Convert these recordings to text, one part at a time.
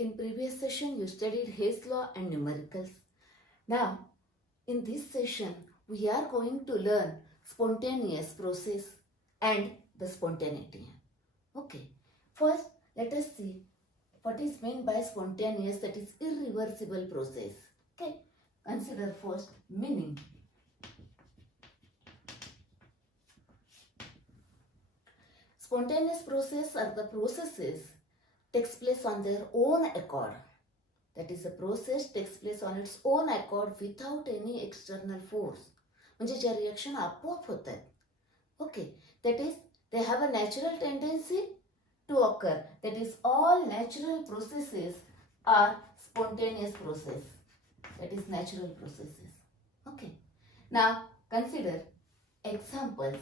In previous session, you studied Hayes law and numericals. Now, in this session, we are going to learn spontaneous process and the spontaneity. Okay, first let us see what is meant by spontaneous, that is irreversible process. Okay, consider first meaning. Spontaneous process are the processes takes place on their own accord. That is, the process takes place on its own accord without any external force. म्हणजे ज्या reaction आपोआप होत आहेत. Okay, that is, they have a natural tendency to occur. That is, all natural processes are spontaneous process. That is, natural processes. Okay. Now, consider examples.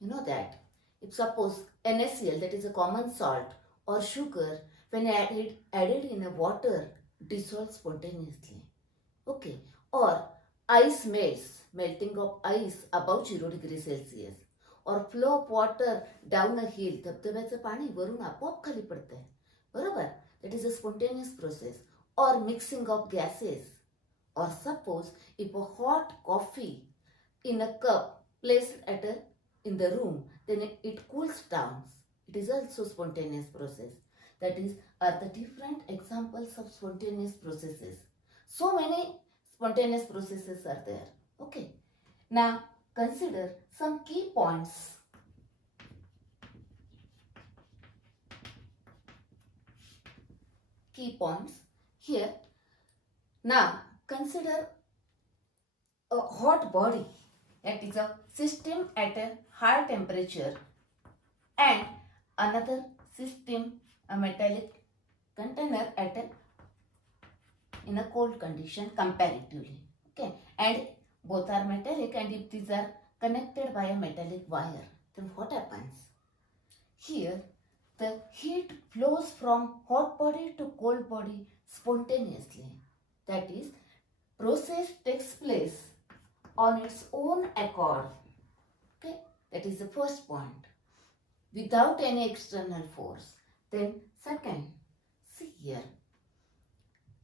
You know that if suppose NaCl, that is a common salt, or sugar, when added in a water, dissolves spontaneously. Okay. Or ice melts, melting of ice above 0 degrees Celsius. Or flow of water down a hill, धबधब्याचं पाणी वरून आपोआप खाली पडतंय. बरोबर? That is a spontaneous process. Or mixing of gases. Or suppose if a hot coffee in a cup placed in the room, then it cools down. It is also spontaneous process. That is, are the different examples of spontaneous processes. So many spontaneous processes are there. Okay. Now, consider some key points. Key points here. Now, consider a hot body, that is a system at a high temperature, and another system, a metallic container in a cold condition comparatively. Okay, and both are metallic, and if these are connected by a metallic wire, then what happens? Here, the heat flows from hot body to cold body spontaneously. That is, process takes place on its own accord. Okay, that is the first point. Without any external force. Then second, see here.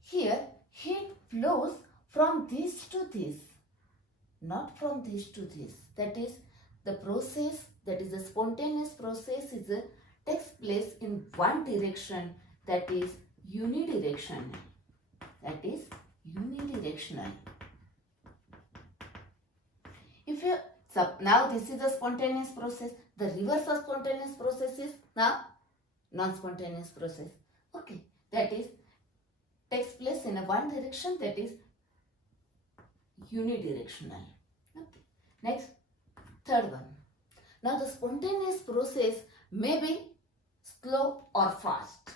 Here, heat flows from this to this, not from this to this. That is, the process, that is a spontaneous process, takes place in one direction, that is unidirectional. That is unidirectional. Now this is a spontaneous process. The reverse of spontaneous process is now non-spontaneous process. Okay, that is takes place in a one direction, that is unidirectional. Okay. Next, third one. Now the spontaneous process may be slow or fast.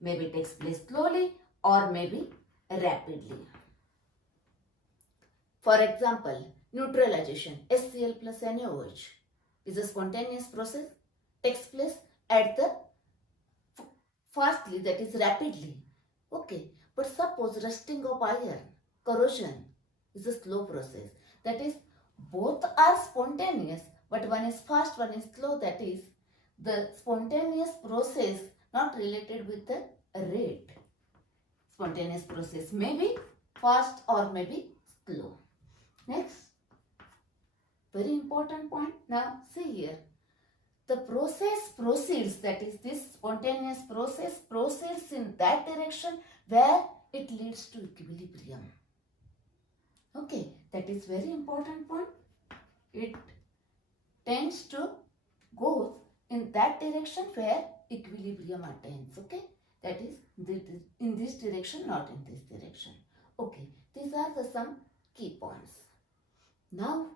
Maybe takes place slowly or maybe rapidly. For example, neutralization, HCl plus NaOH, is a spontaneous process, takes place at the fastly, that is rapidly. Okay, but suppose rusting of iron, corrosion, is a slow process. That is, both are spontaneous, but one is fast, one is slow. That is, the spontaneous process not related with the rate. Spontaneous process may be fast or may be slow. Next, very important point. Now, see here. The process proceeds, that is, this spontaneous process proceeds in that direction where it leads to equilibrium. Okay, that is very important point. It tends to go in that direction where equilibrium attains. Okay, that is in this direction, not in this direction. Okay, these are the some key points. Now,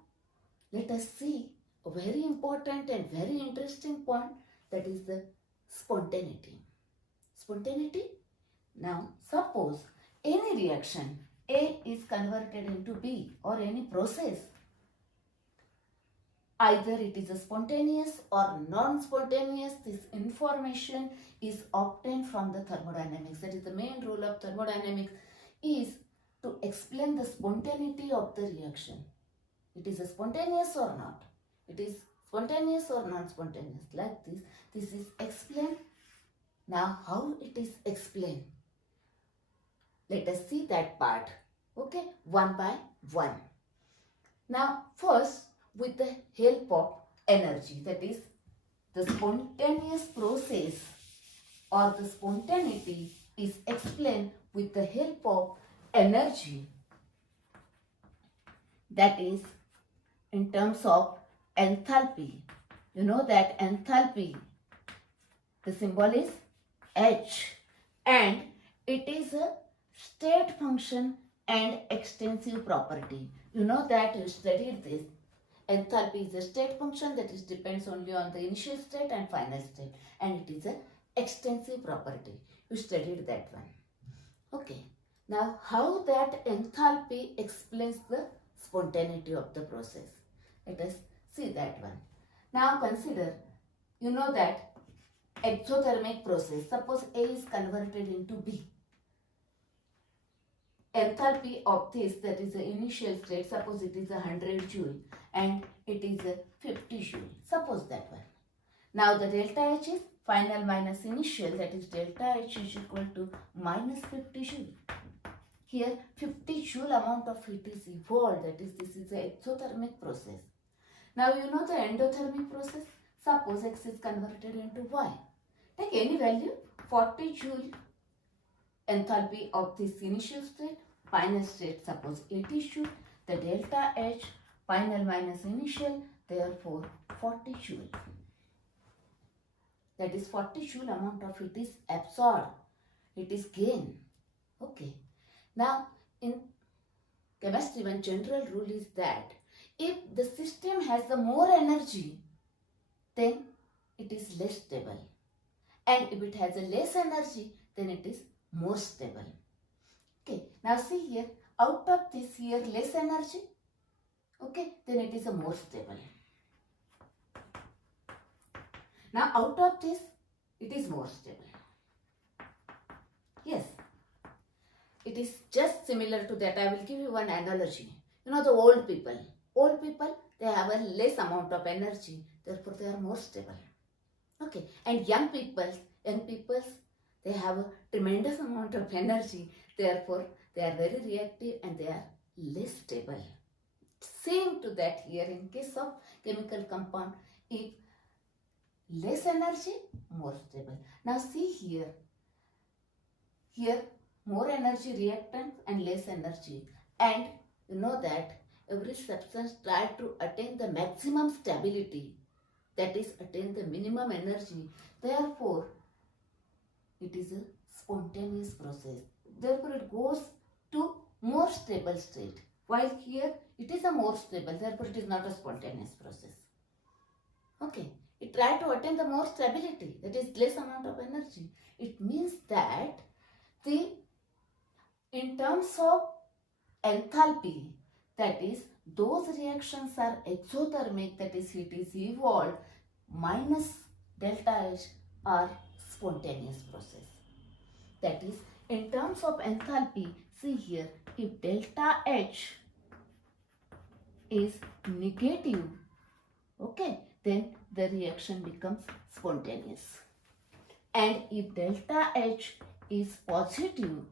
let us see a very important and very interesting point, that is the spontaneity. Spontaneity. Now, suppose any reaction A is converted into B, or any process, either it is a spontaneous or non-spontaneous, this information is obtained from the thermodynamics. That is, the main role of thermodynamics is to explain the spontaneity of the reaction. It is a spontaneous or not. It is spontaneous or non-spontaneous. Like this. This is explained Now how it is explained? Let us see that part. Okay, one by one. Now first, with the help of energy, that is the spontaneous process or the spontaneity is explained with the help of energy, that is in terms of enthalpy. You know that enthalpy, the symbol is H, and it is a state function and extensive property. You know that you studied this. Enthalpy is a state function that is depends only on the initial state and final state, and it is a extensive property. You studied that one. Okay. Now how that enthalpy explains the spontaneity of the process? Let us see that one. Now consider, you know that exothermic process, suppose A is converted into B. Enthalpy of this, that is the initial state, suppose it is 100 joule and it is 50 joule. Suppose that one. Now the delta H is final minus initial, that is delta H is equal to minus 50 joule. Here 50 joule amount of heat is evolved, that is this is the exothermic process. Now you know the endothermic process. Suppose X is converted into Y. Take any value, 40 joule enthalpy of this initial state, final state suppose 80 joule, the delta H final minus initial, therefore 40 joule. That is 40 joule amount of heat is absorbed, it is gained. Okay. Now in chemistry, one general rule is that if the system has the more energy, then it is less stable. And if it has a less energy, then it is more stable. Okay, now see here, out of this here less energy, okay, then it is a more stable. Now out of this, it is more stable. Yes, it is just similar to that. I will give you one analogy. You know the old people, they have a less amount of energy, therefore they are more stable. Okay, and young people, they have a tremendous amount of energy, therefore they are very reactive and they are less stable. Same to that here in case of chemical compound, if less energy, more stable. Now see here more energy reactants and less energy, and you know that every substance tries to attain the maximum stability, that is attain the minimum energy, therefore it is a spontaneous process, therefore it goes to more stable state, while here it is a more stable, therefore it is not a spontaneous process. Okay, it tries to attain the more stability, that is less amount of energy. It means that in terms of enthalpy, that is those reactions are exothermic, that is heat is evolved, minus delta H are spontaneous process. That is in terms of enthalpy, see here, if delta H is negative, okay, then the reaction becomes spontaneous. And if delta H is positive,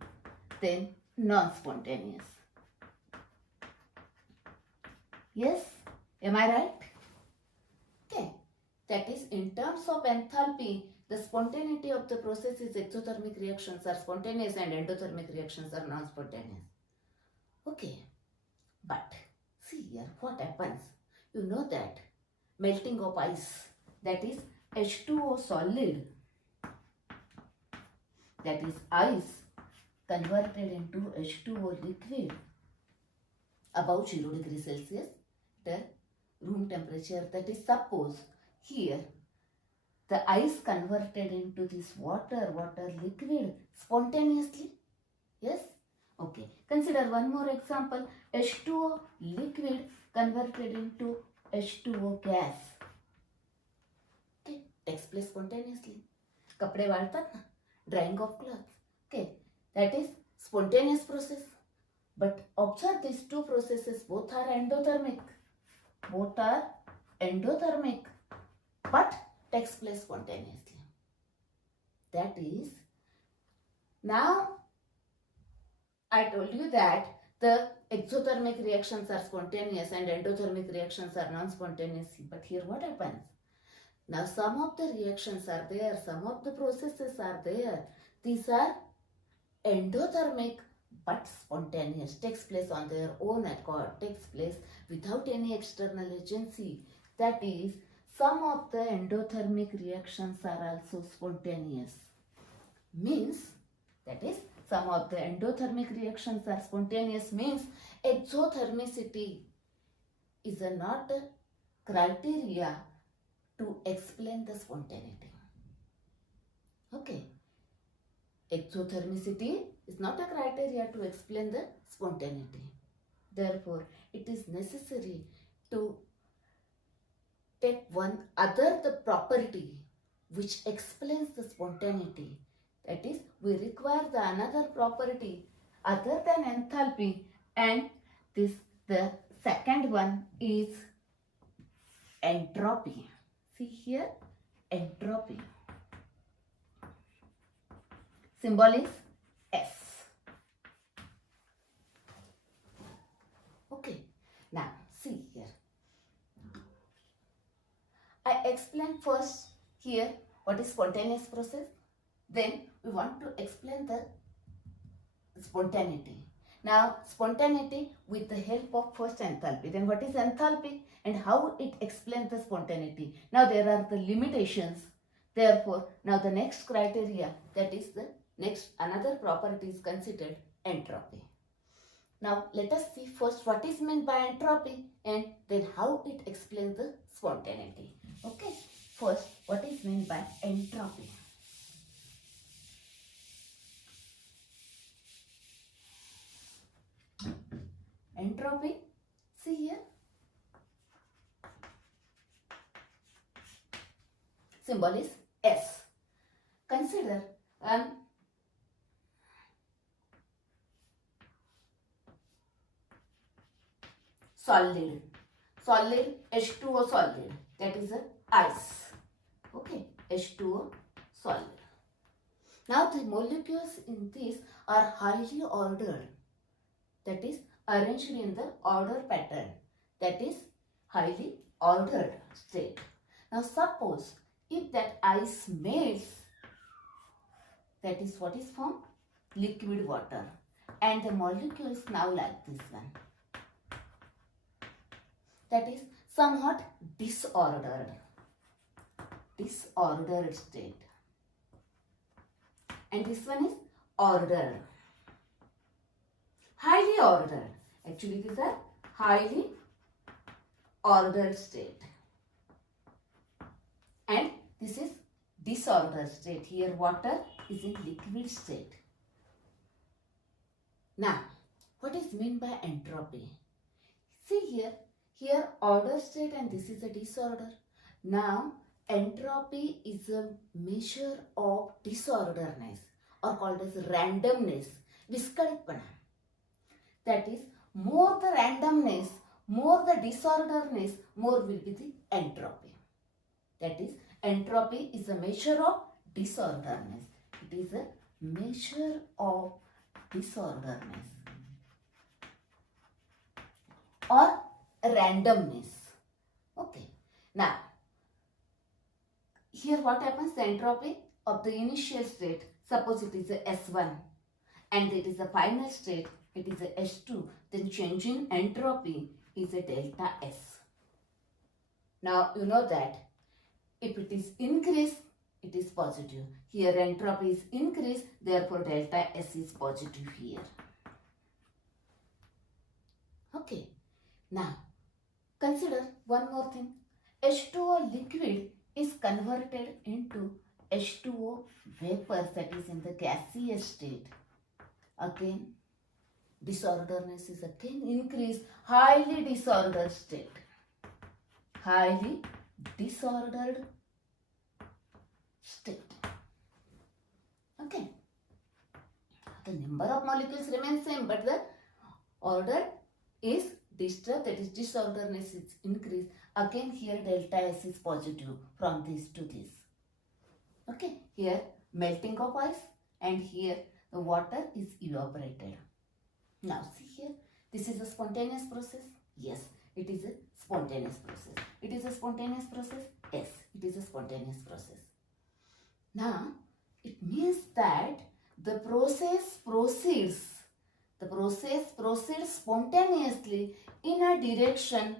then non-spontaneous. Yes, am I right? Okay, that is in terms of enthalpy, the spontaneity of the process is exothermic reactions are spontaneous and endothermic reactions are non-spontaneous. Okay, but see here what happens. You know that melting of ice, that is H2O solid, that is ice converted into H2O liquid above 0 degrees Celsius, the room temperature, that is suppose here the ice converted into this water liquid spontaneously. Yes? Okay. Consider one more example. H2O liquid converted into H2O gas. Okay. Takes place spontaneously. Kapde वाळतात ना, drying of clothes. Okay. That is spontaneous process. But observe these two processes, both are endothermic. But takes place spontaneously. That is, now I told you that the exothermic reactions are spontaneous and endothermic reactions are non-spontaneous. But here what happens? Now some of the reactions are there, some of the processes are there. These are endothermic but spontaneous, takes place on their own accord, takes place without any external agency. That is, some of the endothermic reactions are also spontaneous. Means, that is, some of the endothermic reactions are spontaneous means exothermicity is not a criteria to explain the spontaneity. Okay. Exothermicity is not a criteria to explain the spontaneity. Therefore, it is necessary to take one other the property which explains the spontaneity. That is, we require the another property other than enthalpy, and the second one is entropy. See here, entropy. Symbol is S. Okay, now see here. I explain first here what is spontaneous process. Then we want to explain the spontaneity. Now spontaneity with the help of first enthalpy. Then what is enthalpy and how it explains the spontaneity. Now there are the limitations. Therefore, now the next criteria, that is the next another property is considered entropy. Now let us see first what is meant by entropy and then how it explains the spontaneity. Okay, first what is meant by entropy. Entropy, see here, symbol is S. Consider solid H2O solid, that is a ice. Okay, H2O solid. Now the molecules in this are highly ordered, that is arranged in the order pattern, that is highly ordered state. Now suppose if that ice melts, that is what is formed? Liquid water, and the molecule is now like this one. That is somewhat disordered state. And this one is ordered, highly ordered. Actually these are highly ordered state. And this is disordered state. Here water is in liquid state. Now, what is meant by entropy? See here order state and this is a disorder. Now, entropy is a measure of disorderness or called as randomness, viskaritpana. That is, more the randomness, more the disorderness, more will be the entropy. That is, entropy is a measure of disorderness. It is a measure of disorderness or randomness. Okay. Now, here what happens? The entropy of the initial state, suppose it is a S1 and it is a final state, it is a S2, then change in entropy is a delta S. Now, you know that if it is increased, it is positive. Here entropy is increased, therefore delta S is positive here. Okay. Now, consider one more thing. H2O liquid is converted into H2O vapors, that is in the gaseous state. Again, disorderness is again increased, highly disordered state. Highly disordered state. Okay. The number of molecules remains same, but the order is disturbed, that is disorderness is increased. Again here delta S is positive from this to this. Okay, here melting of ice, and here the water is evaporated. Now see here, this is a spontaneous process. Yes, it is a spontaneous process. It is a spontaneous process. Yes, it is a spontaneous process. Now it means that the process proceeds spontaneously in a direction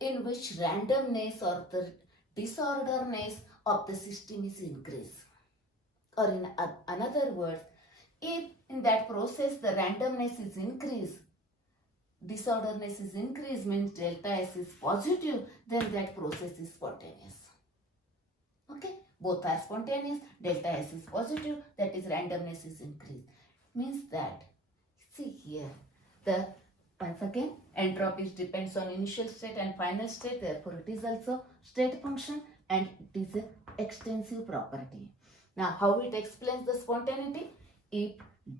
in which randomness or the disorderness of the system is increased. Or in another words, if in that process the randomness is increased, disorderness is increased, means delta S is positive, then that process is spontaneous. Okay, both are spontaneous, delta S is positive, that is randomness is increased. Means that, see here, once again, entropy depends on initial state and final state, therefore it is also state function and it is an extensive property. Now, how it explains the spontaneity? If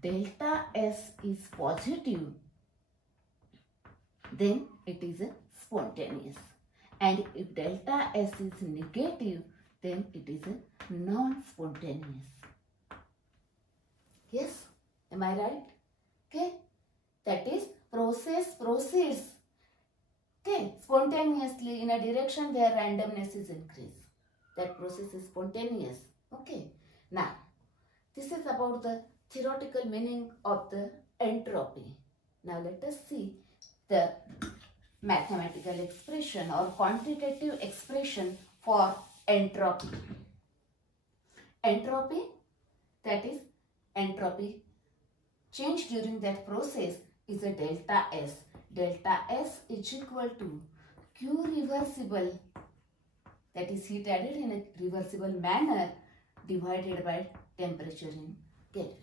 delta S is positive, then it is a spontaneous. And if delta S is negative, then it is a non-spontaneous. Yes, am I right? Okay, that is process proceeds, okay, spontaneously in a direction where randomness is increased. That process is spontaneous. Okay, now this is about the theoretical meaning of the entropy. Now let us see the mathematical expression or quantitative expression for entropy. Entropy, that is entropy change during that process, is a delta S. Delta S is equal to Q reversible, that is heat added in a reversible manner, divided by temperature in Kelvin.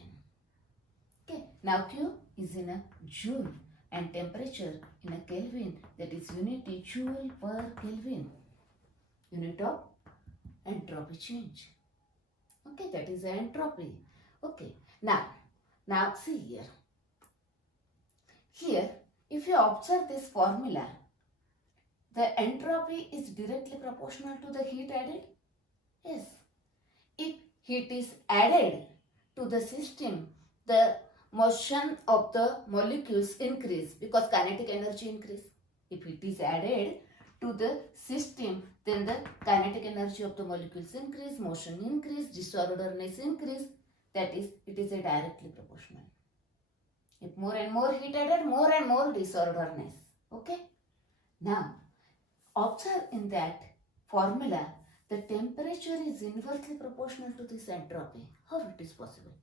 Okay, now Q is in a joule and temperature in a Kelvin, that is unity joule per Kelvin, unit of entropy change. Okay, that is the entropy. Okay, now see here. Here, if you observe this formula, the entropy is directly proportional to the heat added. Yes. If heat is added to the system, the motion of the molecules increase because kinetic energy increase. If heat is added to the system, then the kinetic energy of the molecules increase, motion increase, disorderness increase. That is, it is a directly proportional. If more and more heat added, more and more disorderness. Okay. Now, observe in that formula, the temperature is inversely proportional to this entropy. How it is possible?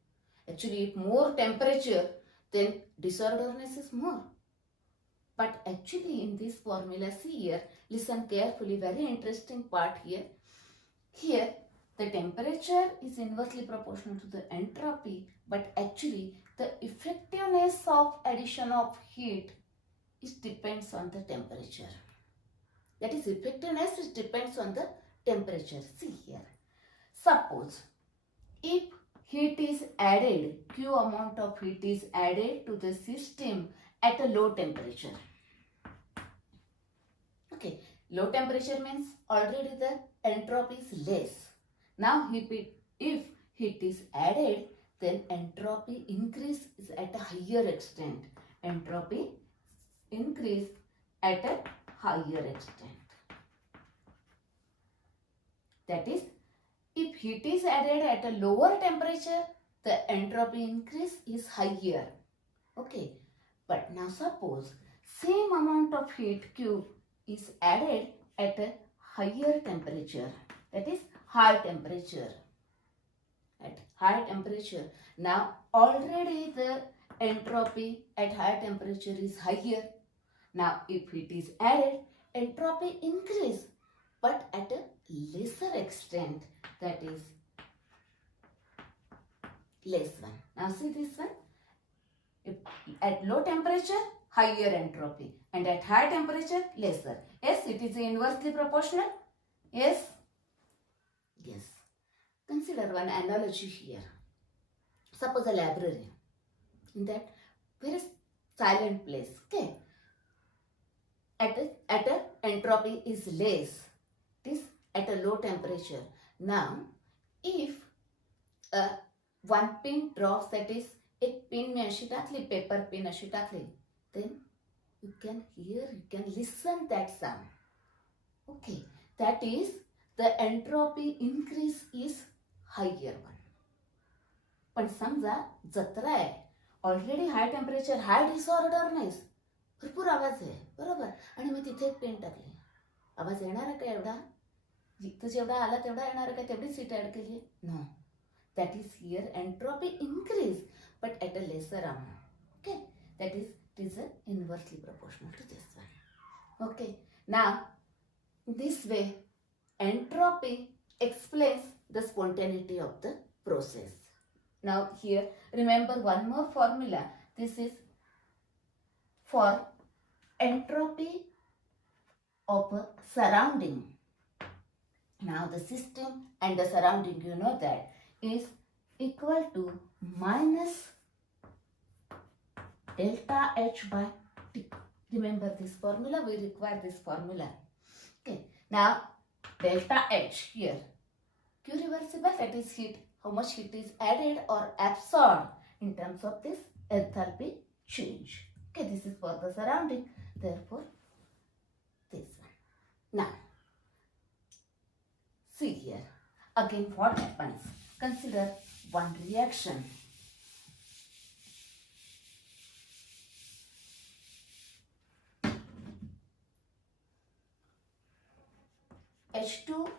Actually, if more temperature, then disorderness is more. But actually in this formula, see here, listen carefully, very interesting part here. Here, the temperature is inversely proportional to the entropy, but actually the effectiveness of addition of heat depends on the temperature. That is, effectiveness depends on the temperature. See here. Suppose if heat is added, Q amount of heat is added to the system at a low temperature. Okay, low temperature means already the entropy is less. Now if heat is added, then entropy increase is at a higher extent. Entropy increase at a higher extent. That is, if heat is added at a lower temperature, the entropy increase is higher. Okay, but now suppose same amount of heat Q is added at a higher temperature, that is high temperature. At high temperature, now already the entropy at high temperature is higher. Now if heat is added, entropy increase, but at a lesser extent, that is less one. Now see this one. If at low temperature, higher entropy, and at high temperature, lesser. Yes, it is inversely proportional. Yes. Yes. Consider one analogy here. Suppose a library. In that very silent place. Okay. At a entropy is less. It is at a low temperature. Now, if one pin drops, that is एक pin में अशी टाकली, paper pin अशी टाकली, then you can hear, you can listen that sound. Okay, that is the entropy increase is higher one. पण समजा जत्रा आहे, ऑलरेडी हाय टेम्परेचर, हाय डिसऑर्डरनेस, भरपूर आवाज आहे, बरोबर, आणि मी तिथे एक पेन टाकली, आवाज येणार आहे का एवढा? जिथं जेवढा आला तेवढा येणार आहे का? तेवढीच हीट ॲड केली? No. That is here entropy increase but at a lesser amount. Okay, that is, it is inversely proportional to this one. Okay, now this way entropy explains the spontaneity of the process. Now here remember one more formula. This is for entropy of a surrounding. Now the system and the surrounding, you know that, is equal to minus delta H by T. Remember this formula, we require this formula. Okay, now delta H here, Q reversible, that is heat, how much heat is added or absorbed in terms of this enthalpy change. Okay, this is for the surrounding, therefore this one. Now see here, again what happens? Consider one reaction. H2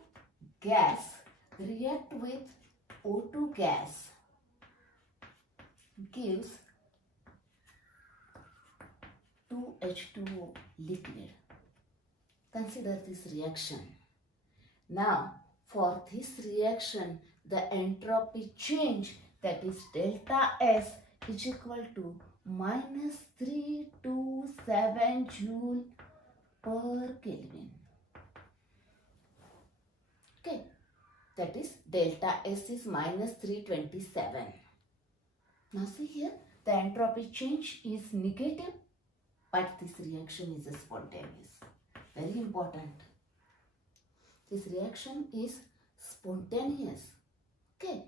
gas react with O2 gas gives 2H2O liquid. Consider this reaction. Now for this reaction, the entropy change, that is delta S, is equal to minus 327 joule per Kelvin. Okay, that is delta S is minus 327. Now see here, the entropy change is negative, but this reaction is spontaneous. Very important. This reaction is spontaneous. Okay,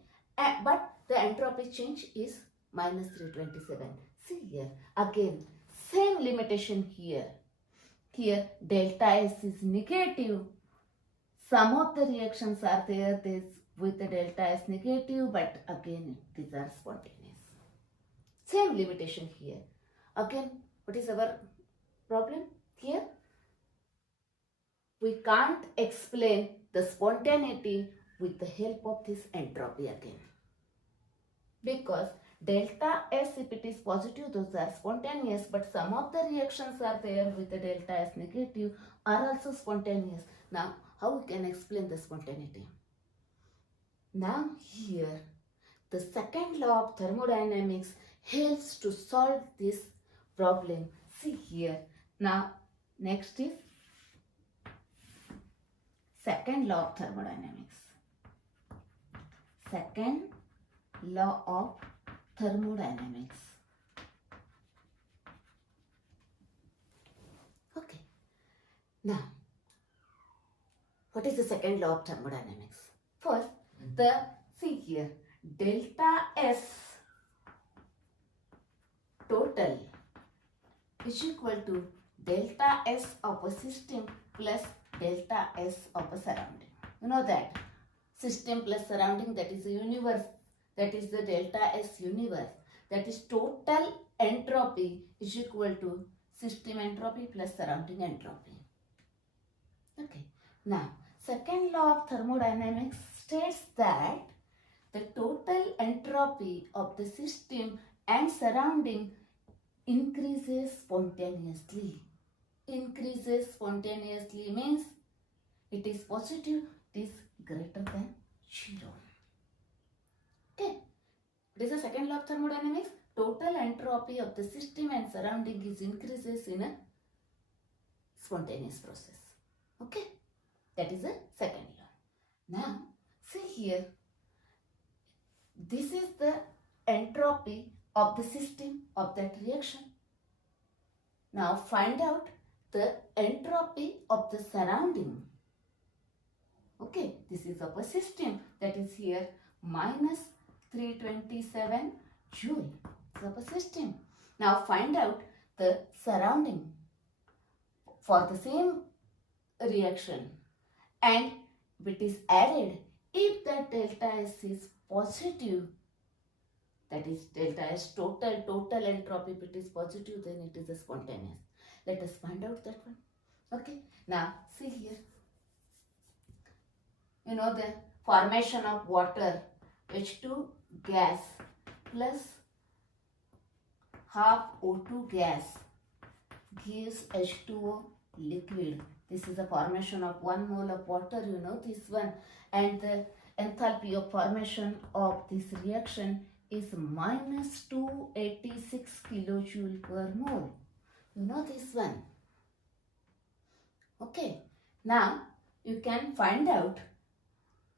but the entropy change is minus 327. See here, again, same limitation here. Here, delta S is negative. Some of the reactions are there with the delta S negative, but again, these are spontaneous. Same limitation here. Again, what is our problem here? We can't explain the spontaneity with the help of this entropy again. Because delta S, if it is positive, those are spontaneous, but some of the reactions are there with the delta S negative are also spontaneous. Now, how we can explain the spontaneity? Now here, the second law of thermodynamics helps to solve this problem. See here. Now, next is second law of thermodynamics. Second law of thermodynamics. Okay. Now, what is the second law of thermodynamics? First, see here, delta S total is equal to delta S of a system plus delta S of a surrounding. You know that system plus surrounding, that is the universe, that is the delta S universe, that is total entropy is equal to system entropy plus surrounding entropy. Okay. Now, second law of thermodynamics states that the total entropy of the system and surrounding increases spontaneously. Increases spontaneously means it is positive, it is greater than 0. Okay. What is the second law of thermodynamics? Total entropy of the system and surrounding is increases in a spontaneous process. Okay. That is the second law. Now, see here, this is the entropy of the system of that reaction. Now, find out the entropy of the surrounding. Okay, this is of a system, that is here minus 327 joule of a system. Now find out the surrounding for the same reaction, and if it is added, if that delta S is positive, that is delta S total entropy, if it is positive, then it is a spontaneous. Let us find out that one. Okay, now see here. You know the formation of water, H2 gas plus half O2 gas gives H2O liquid. This is the formation of 1 mole of water, you know this one. And the enthalpy of formation of this reaction is minus 286 kilojoule per mole. You know this one. Okay. Now you can find out,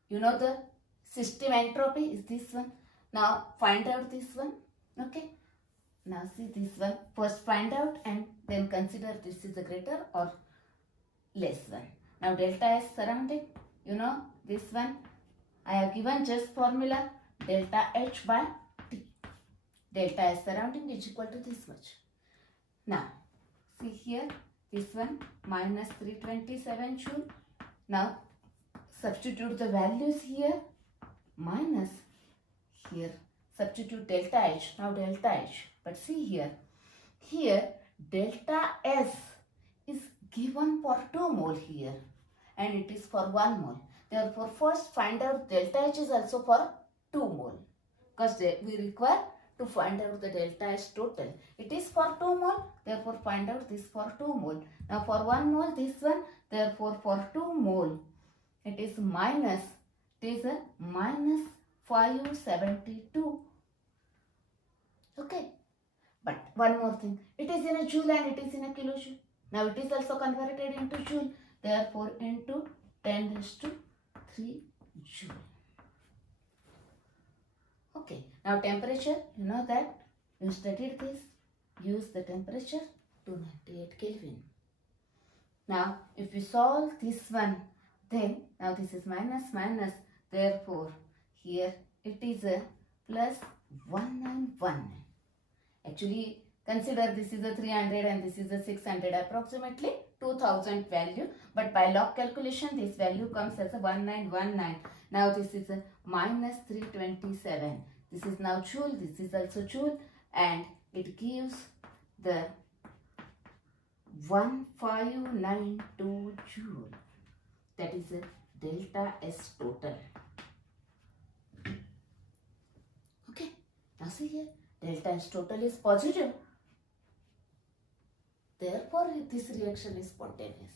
you know the system entropy is this one. Now find out this one. Okay. Now see this one. First find out and then consider this is a greater or less one. Now delta S surrounding, you know this one. I have given just formula delta H by T. Delta S surrounding is equal to this much. Now see here this one minus 327 joule. Now substitute the values here, minus here, substitute delta H, now delta H. But see here delta S is given for 2 mole here and it is for 1 mole. Therefore first find out delta H is also for 2 mole because we require to find out the delta H total. It is for 2 mole, therefore find out this for 2 mole. Now for 1 mole this one, therefore for 2 mole it is minus, it is a minus 572. Okay, but one more thing, it is in a joule and it is in a kilojoule. Now it is also converted into joule, therefore into 10 raised to 3 joule. Okay, now temperature, you know that, you studied this, use the temperature 298 Kelvin. Now if we solve this one, then now this is minus, therefore here it is a plus 191. Actually consider this is a 300 and this is a 600, approximately 2000 value, but by log calculation this value comes as a 1919. Now this is a minus 327. This is now joule, this is also joule, and it gives the 1592 joule. That is a delta S total. Okay, now see here, delta S total is positive. Therefore, this reaction is spontaneous.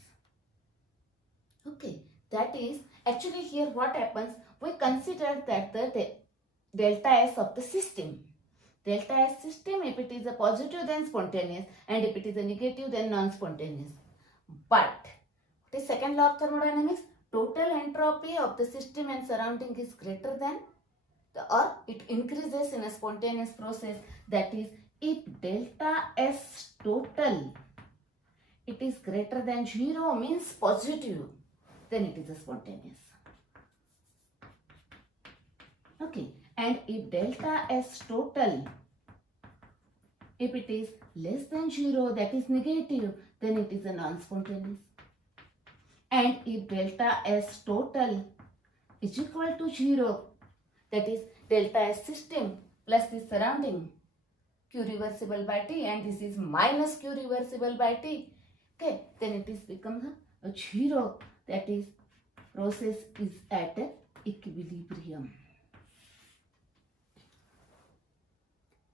Okay, that is, actually here what happens, we consider that the delta S of the system. Delta S system, if it is a positive then spontaneous and if it is a negative then non-spontaneous. But what is second law of thermodynamics? Total entropy of the system and surrounding is greater than or it increases in a spontaneous process. That is, if delta S total it is greater than 0 means positive, then it is a spontaneous. Okay, and if delta S total, if it is less than 0, that is negative, then it is a non-spontaneous. And if delta S total is equal to 0, that is delta S system plus the surrounding Q reversible by T, and this is minus Q reversible by T, okay, then it is become a 0, that is process is at equilibrium.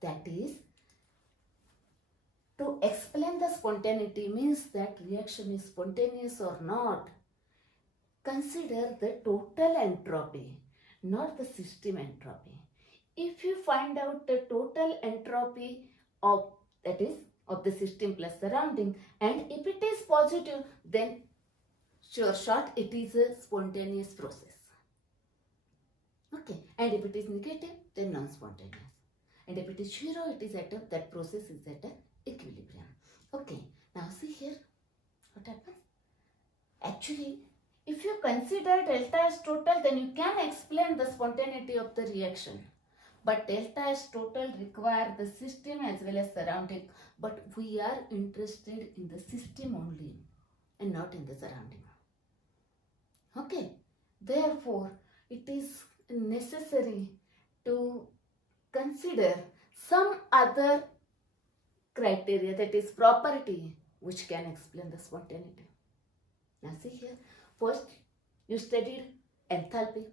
That is, to explain the spontaneity means that reaction is spontaneous or not, consider the total entropy, not the system entropy. If you find out the total entropy of, that is, of the system plus surrounding, and if it is positive, then sure shot it is a spontaneous process. Okay, and if it is negative, then non-spontaneous. And if it is 0, it is at that process is at equilibrium. Okay, now see here what happens. Actually, if you consider delta as total, then you can explain the spontaneity of the reaction. but delta S total require the system as well as surrounding, but we are interested in the system only and not in the surrounding. Okay, therefore it is necessary to consider some other criteria, that is property, which can explain the spontaneity. Now see here, first you studied enthalpy.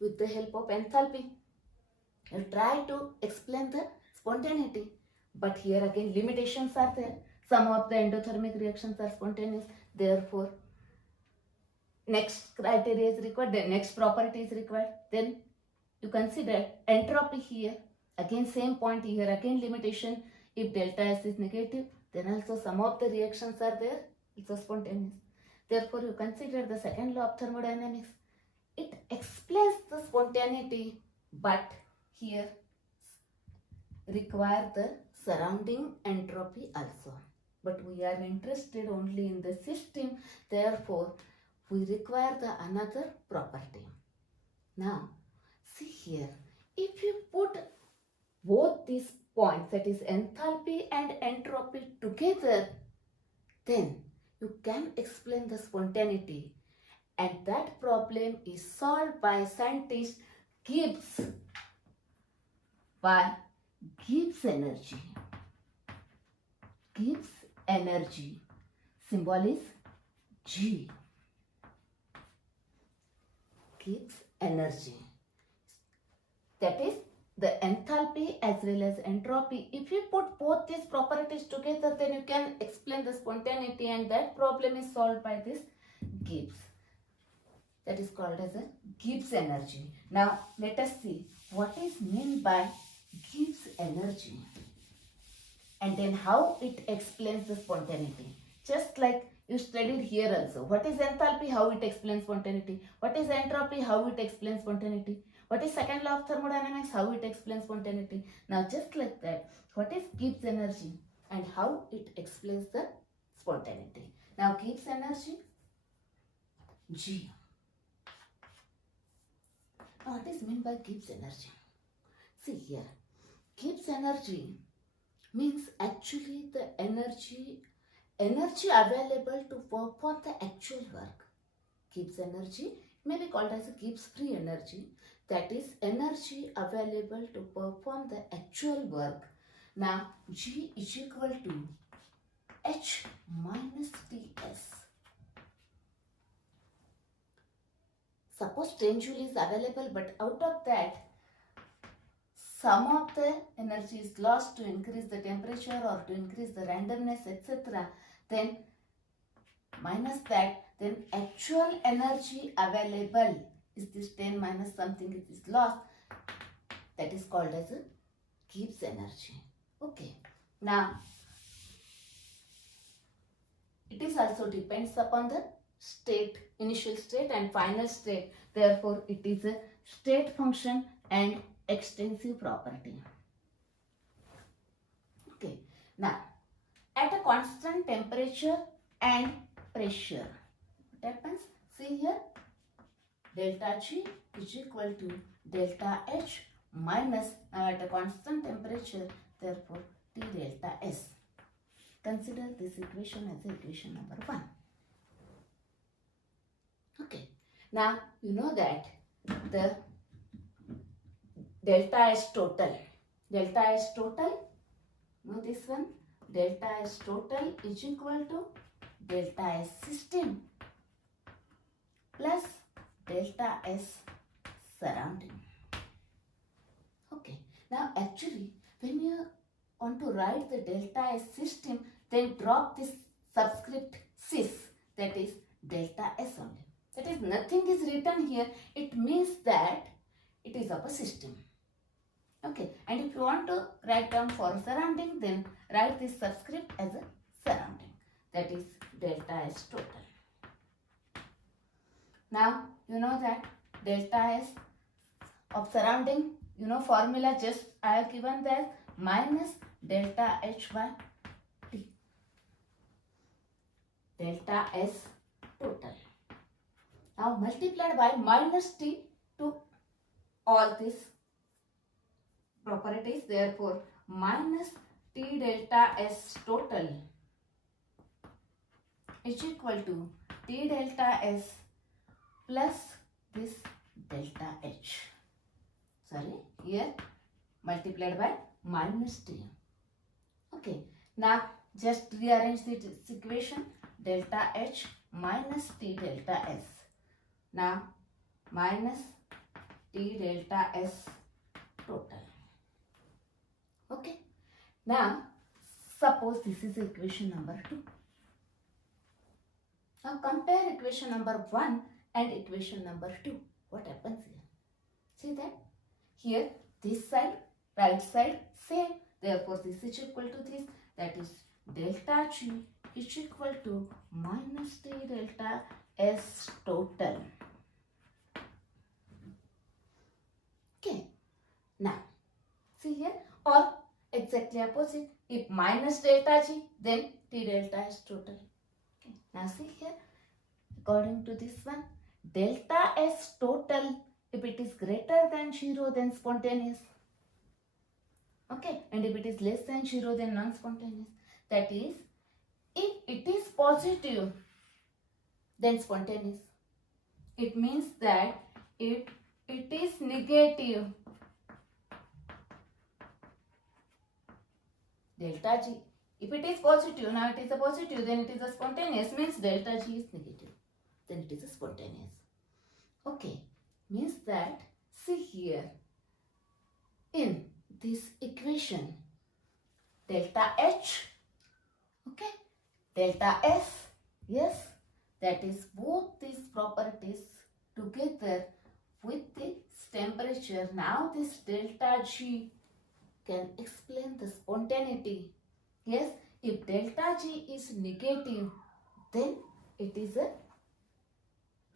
With the help of enthalpy, you try to explain the spontaneity, but here again limitations are there. Some of the endothermic reactions are spontaneous, therefore next criteria is required, the next property is required. Then you consider entropy here, again same point here, again limitation. If delta S is negative, then also some of the reactions are there, it's spontaneous. Therefore you consider the second law of thermodynamics. It explains the spontaneity, but here require the surrounding entropy also. But we are interested only in the system, therefore we require the another property. Now see here, if you put both these points, that is enthalpy and entropy together, then you can explain the spontaneity, and that problem is solved by scientist Gibbs by Gibbs Energy. Gibbs Energy, symbol is G. Gibbs Energy, that is the enthalpy as well as entropy. If you put both these properties together, then you can explain the spontaneity, and that problem is solved by this Gibbs. That is called as a Gibbs energy. Now let us see what is meant by Gibbs energy and then how it explains the spontaneity. Just like you studied here also. What is enthalpy? How it explains spontaneity. What is entropy? How it explains spontaneity. What is second law of thermodynamics? How it explains spontaneity. Now just like that, what is Gibbs energy and how it explains the spontaneity. Now Gibbs energy, G. Now what is meant by Gibbs energy? See here, Gibbs energy means actually the energy available to perform the actual work. Gibbs energy may be called as a Gibbs free energy, that is energy available to perform the actual work. Now G is equal to H minus Ts. Suppose 10 joule is available, but out of that some of the energy is lost to increase the temperature or to increase the randomness, etc. Then minus that, then actual energy available is this 10 minus something, it is lost. That is called as a Gibbs energy. Okay. Now it is also depends upon the state, initial state and final state. Therefore it is a state function and extensive property. Okay. Now at a constant temperature and pressure, what happens? See here, delta G is equal to delta H minus, now at a constant temperature, therefore T delta S. Consider this equation as equation number 1. Okay. Now you know that the delta S total, know this one, delta S total is equal to delta S system plus delta S surrounding. Okay. Now actually when you want to write the delta S system, then drop this subscript cis, that is delta S only. That is, nothing is written here. It means that it is of a system. Okay. And if you want to write down for surrounding, then write this subscript as a surrounding. That is delta S total. Now you know that delta S of surrounding, you know formula, just I have given that minus delta H by T. Delta S total. Now multiplied by minus T to all this properties. Therefore, minus T delta S total is equal to T delta S plus this delta H. Sorry, here multiplied by minus T. Okay, now just rearrange this equation. Delta H minus T delta S. Now minus T delta S total. Okay, now suppose this is equation number 2. Now compare equation number 1 and equation number 2. What happens here? See that? Here this side, right side same. Therefore this is equal to this. That is delta G is equal to minus T delta S total. Okay. Now see here, or exactly opposite. If minus delta G, then T delta S total. Okay. Now see here, according to this one, delta S total, if it is greater than 0, then spontaneous. Okay, and if it is less than 0, then non-spontaneous. That is, if it is positive, then spontaneous. It means that if it is negative, delta G. If it is positive, now it is a positive, then it is a spontaneous, means delta G is negative. Then it is a spontaneous. Okay, means that, see here, in this equation, delta H, okay, delta S, yes, that is both these properties together with this temperature. Now this delta G can explain the spontaneity. Yes, if delta G is negative, then it is a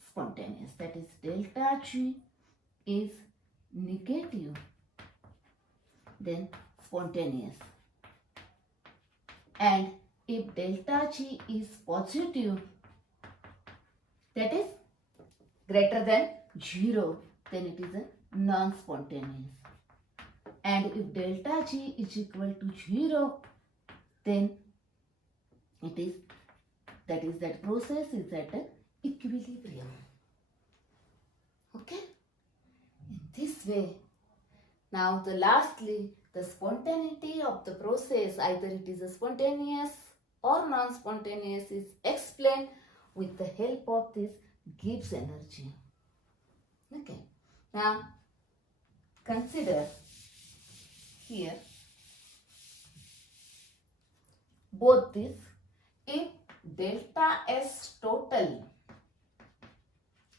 spontaneous. That is, delta G is negative, then spontaneous. And if delta G is positive, that is greater than 0, then it is a non-spontaneous. And if delta G is equal to 0, then it is, that process is at an equilibrium. Okay? In this way, now lastly, the spontaneity of the process, either it is a spontaneous or non-spontaneous, is explained with the help of this Gibbs energy. Okay. Now, consider here both this. If delta S total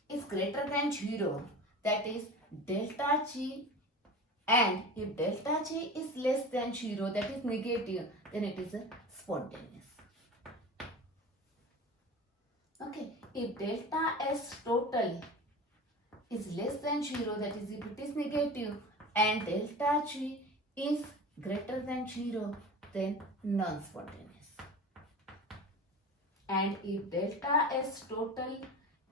is greater than 0, that is delta G, and if delta G is less than 0, that is negative, then it is a spontaneous. Okay, if delta S total is less than 0, that is if it is negative, and delta G is greater than 0, then non-spontaneous. And if delta S total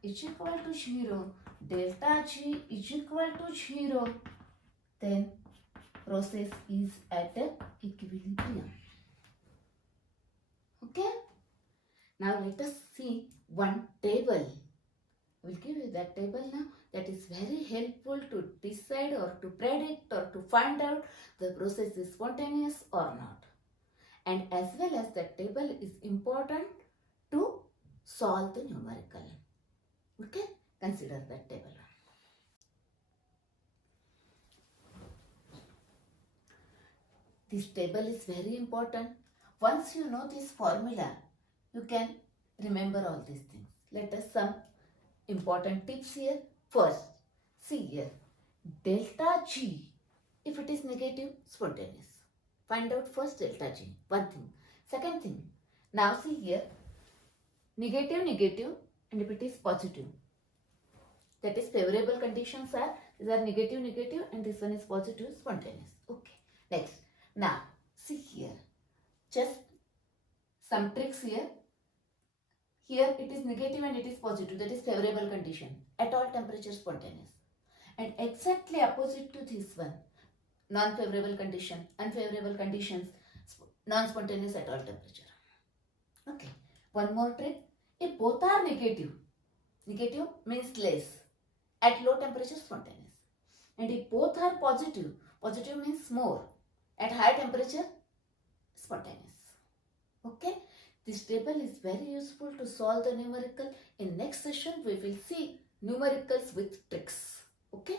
is equal to 0, delta G is equal to 0, then process is at a equilibrium. Okay? Now let us see one table. I will give you that table now. That is very helpful to decide or to predict or to find out the process is spontaneous or not. And as well as that table is important to solve the numerical. Okay? Consider that table. This table is very important. Once you know this formula, you can remember all these things. Let us some important tips here. First, see here, delta G, if it is negative, spontaneous. Find out first delta G, one thing. Second thing, now see here, negative, negative, and if it is positive, that is favorable conditions are, these are negative, negative, and this one is positive, spontaneous. Okay, next. Now, see here, just some tricks here. Here it is negative and it is positive, that is favorable condition. At all temperature, spontaneous. And exactly opposite to this one, non-favorable condition, unfavorable conditions, non-spontaneous at all temperature. Okay, one more trick. If both are negative means less, at low temperature spontaneous. And if both are positive means more, at high temperature spontaneous. Okay, this table is very useful to solve the numerical. In next session we will see numericals with tricks. Okay.